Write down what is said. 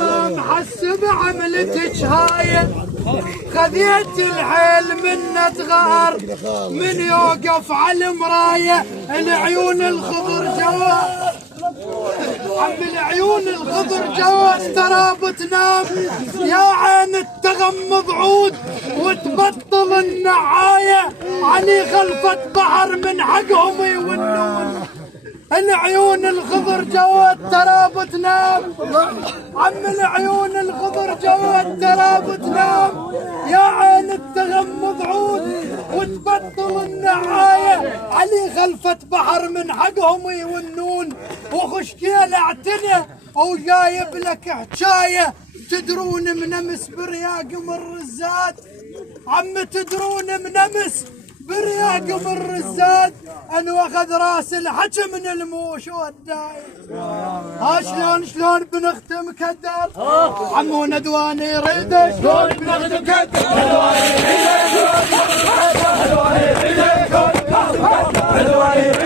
والله محسب عملتك هاي، خذيت الحيل منه تغار، من يوقف على المرايه العيون الخضر جوا، عم العيون الخضر جوا ترى بتنام، يا عين التغمض عود وتبطل النعايه، علي خلفة بحر من حقهم يونون، العيون الخضر جوا ترى بتنام، عم العيون الخضر جوا ترى بتنام، يا عين التغمض عود وتبطل النعايه، علي خلفة بحر من حقهم يونون، وخشكيل اعتنى وجايب لك حجايه، تدرون منمس برياق مر الزاد، عم تدرون منمس برياق مر الزاد، انو اخذ راس الحكي من الموش وداي. شلون بنختم كدر عمو ندواني يريده، شلون بنختم كدر ندواني يريده، ندواني يريده، ندواني